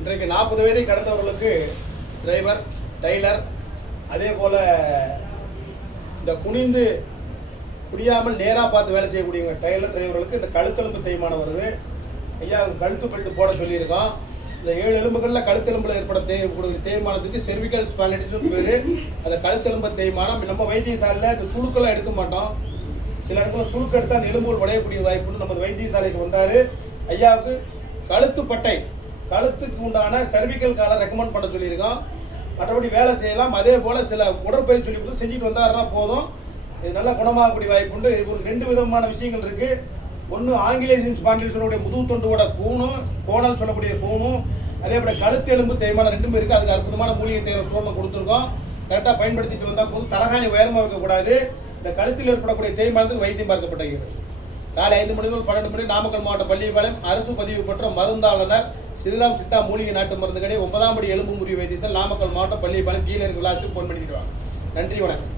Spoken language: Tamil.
இன்றைக்கு 40 வயதை கடந்தவர்களுக்கு டிரைவர், டைலர், அதே போல் இந்த குனியாமல் நேராக பார்த்து வேலை செய்யக்கூடியவங்க டைலர் டிரைவர்களுக்கு இந்த கழுத்தெலும்பு தேய்மானம் வருது. ஐயா கழுத்து பெல்ட் போட சொல்லியிருக்கோம். இந்த 7 எலும்புகளில் கழுத்தெலும்பில் ஏற்பட தேய்மானத்துக்கு செர்விக்கல் ஸ்பான்டைட்டிஸ்னு பேர். அந்த கழுத்தெலும்பு தேய்மானம் நம்ம வைத்தியசாலையில் இந்த சுழுக்கெல்லாம் எடுக்க மாட்டோம். சில இடத்துல சுழுக்கு எடுத்தால் அந்த எலும்புகள் உடையக்கூடிய வாய்ப்புன்னு நமது வைத்தியசாலைக்கு வந்தார். ஐயாவுக்கு கழுத்துக்கு உண்டான சர்விக்கல் காலை ரெக்கமெண்ட் பண்ண சொல்லியிருக்கோம். மற்றபடி வேலை செய்யலாம். அதே போல் சில உடற்பயிற்சி சொல்லி கொடுத்து செஞ்சுட்டு வந்தாருன்னா போதும். இது நல்லா குணமாகக்கூடிய வாய்ப்புண்டு. இது ஒரு 2 விதமான விஷயங்கள் இருக்குது. ஒன்று ஆங்கிலேஷன் ஸ்பான்டைட்டிஸோடைய முதுகு தொண்டோட கோணல் சொல்லக்கூடிய கூணும், அதே போல் கழுத்து எலும்பு தேய்மானம் 2மே இருக்குது. அதுக்கு அற்புதமான மூலிகை தேவை சூரணம் கொடுத்துருக்கோம். கரெக்டாக பயன்படுத்திட்டு வந்தால் போதும். தலகாணி உயரமாக இருக்கக்கூடாது. இந்த கழுத்தில் ஏற்படக்கூடிய தேய்மானத்துக்கு வைத்தியம் பார்க்கப்படுகிறது. காலை 5 மணி முதல் 12 மணி நாமக்கல் மாவட்டம் பள்ளிப்பாளையம் அரசு பதிவு பெற்ற மருந்தாளர் ஸ்ரீராம் சித்தா மூலிகை நாட்டு மருந்து கடை 9ஆம் படி எலும்பு முறிவு வைத்தியசாலை நாமக்கல் மாவட்டம் பள்ளிப்பாளையம் கீழே இருக்க விழாவுக்கு ஃபோன் பண்ணிட்டு வாங்க. நன்றி, வணக்கம்.